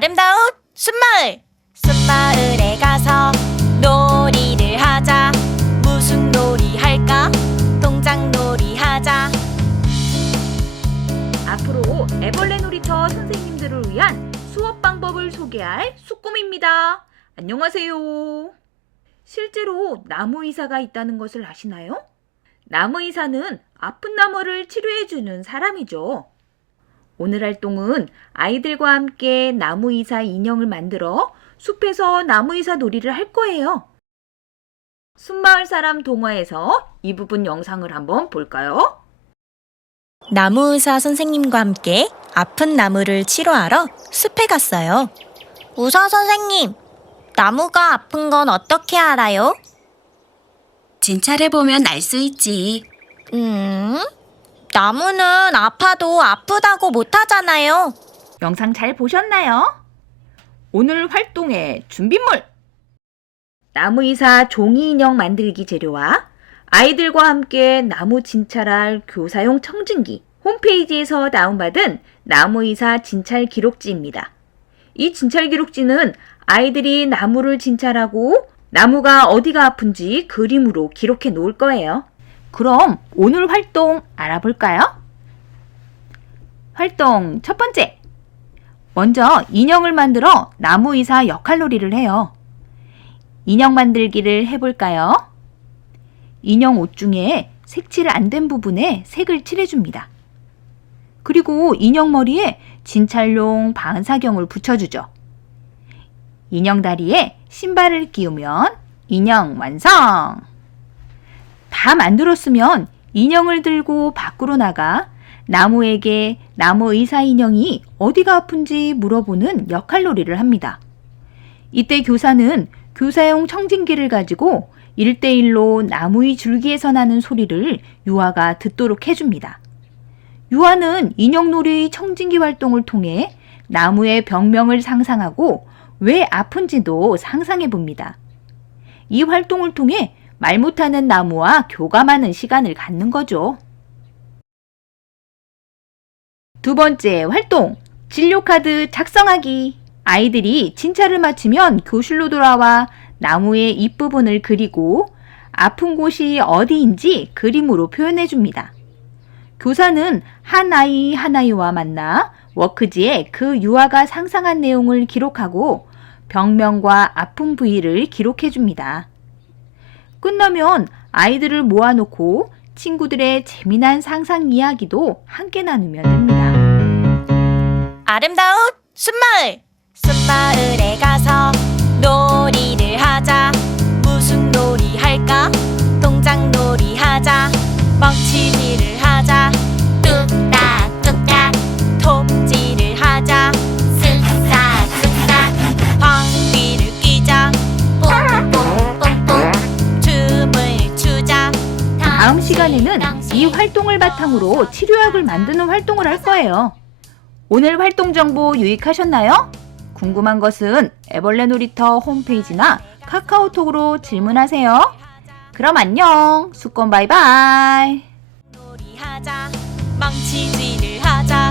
아름다운 숲마을 숲마을에 가서 놀이를 하자 무슨 놀이 할까 동장놀이 하자 앞으로 애벌레 놀이터 선생님들을 위한 수업 방법을 소개할 수꿈입니다. 안녕하세요. 실제로 나무 의사가 있다는 것을 아시나요? 나무 의사는 아픈 나무를 치료해주는 사람이죠. 오늘 활동은 아이들과 함께 나무 의사 인형을 만들어 숲에서 나무 의사 놀이를 할 거예요. 숲마을 사람 동화에서 이 부분 영상을 한번 볼까요? 나무 의사 선생님과 함께 아픈 나무를 치료하러 숲에 갔어요. 의사 선생님, 나무가 아픈 건 어떻게 알아요? 진찰해 보면 알 수 있지. 음, 나무는 아파도 아프다고 못하잖아요. 영상 잘 보셨나요? 오늘 활동의 준비물! 나무이사 종이 인형 만들기 재료와 아이들과 함께 나무 진찰할 교사용 청진기, 홈페이지에서 다운받은 나무이사 진찰 기록지입니다. 이 진찰 기록지는 아이들이 나무를 진찰하고 나무가 어디가 아픈지 그림으로 기록해 놓을 거예요. 그럼 오늘 활동 알아볼까요? 활동 첫 번째. 먼저 인형을 만들어 나무의사 역할놀이를 해요. 인형 만들기를 해볼까요? 인형 옷 중에 색칠 안 된 부분에 색을 칠해줍니다. 그리고 인형 머리에 진찰용 반사경을 붙여주죠. 인형 다리에 신발을 끼우면 인형 완성! 다 만들었으면 인형을 들고 밖으로 나가 나무에게 나무 의사 인형이 어디가 아픈지 물어보는 역할놀이를 합니다. 이때 교사는 교사용 청진기를 가지고 1대1로 나무의 줄기에서 나는 소리를 유아가 듣도록 해줍니다. 유아는 인형놀이의 청진기 활동을 통해 나무의 병명을 상상하고 왜 아픈지도 상상해 봅니다. 이 활동을 통해 말 못하는 나무와 교감하는 시간을 갖는 거죠. 두 번째 활동, 진료카드 작성하기. 아이들이 진찰을 마치면 교실로 돌아와 나무의 잎부분을 그리고 아픈 곳이 어디인지 그림으로 표현해 줍니다. 교사는 한 아이 한 아이와 만나 워크지에 그 유아가 상상한 내용을 기록하고 병명과 아픈 부위를 기록해 줍니다. 끝나면 아이들을 모아놓고 친구들의 재미난 상상 이야기도 함께 나누면 됩니다. 아름다운 숲마을 숲마을에 가 다음 시간에는 이 활동을 바탕으로 치료약을 만드는 활동을 할 거예요. 오늘 활동 정보 유익하셨나요? 궁금한 것은 애벌레 놀이터 홈페이지나 카카오톡으로 질문하세요. 그럼 안녕. 수건 바이바이. 놀이하자 망치질을 하자